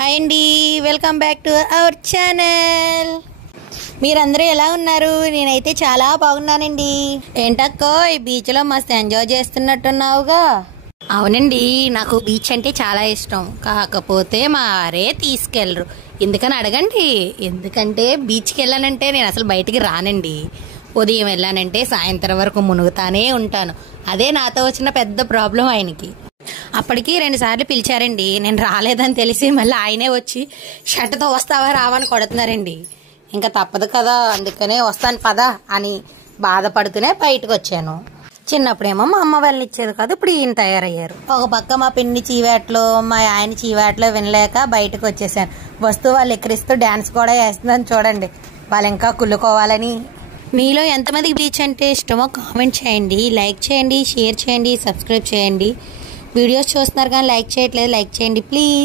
Hi అండి, welcome back to our channel. మీరందరూ ఎలా ఉన్నారు? నేనైతే చాలా బాగున్నానండి. ఏంటక్కో ఈ బీచ్లో మస్తు ఎంజాయ్ చేస్తున్నట్టున్నావుగా? అవునండి, నాకు బీచ్ అంటే చాలా ఇష్టం. కాకపోతే మా వారే తీసుకెళ్ళరు. ఎందుకని అడగండి. ఎందుకంటే బీచ్కి వెళ్ళానంటే నేను అసలు బయటికి రానండి. ఉదయం వెళ్ళానంటే సాయంత్రం వరకు మునుగుతానే ఉంటాను. అదే నాతో వచ్చిన పెద్ద ప్రాబ్లం ఆయనకి. అప్పటికి 2 సార్లు పిలిచారండి. నేను రాలేదని తెలిసి మళ్ళీ ఆయనే వచ్చి షర్ట్తో వస్తావా రావని కొడుతున్నారండి. ఇంకా తప్పదు కదా, అందుకనే వస్తాను పదా అని బాధపడుతూనే బయటకు వచ్చాను. చిన్నప్పుడేమో మా అమ్మ వాళ్ళని ఇచ్చేది కాదు, ఇప్పుడు ఈయన తయారయ్యారు. ఒక పక్క మా పిన్ని చీవాట్లో మా ఆయన చీవాట్లో వినలేక బయటకు వచ్చేసాను. వస్తూ వాళ్ళు ఎక్కడిస్తూ డ్యాన్స్ కూడా వేస్తుందని చూడండి. వాళ్ళు ఇంకా కుళ్ళుకోవాలని. మీలో ఎంతమందికి బీచ్ అంటే ఇష్టమో కామెంట్ చేయండి, లైక్ చేయండి, షేర్ చేయండి, సబ్స్క్రైబ్ చేయండి. వీడియోస్ చూస్తున్నారు కానీ లైక్ చేయట్లేదు, లైక్ చేయండి ప్లీజ్.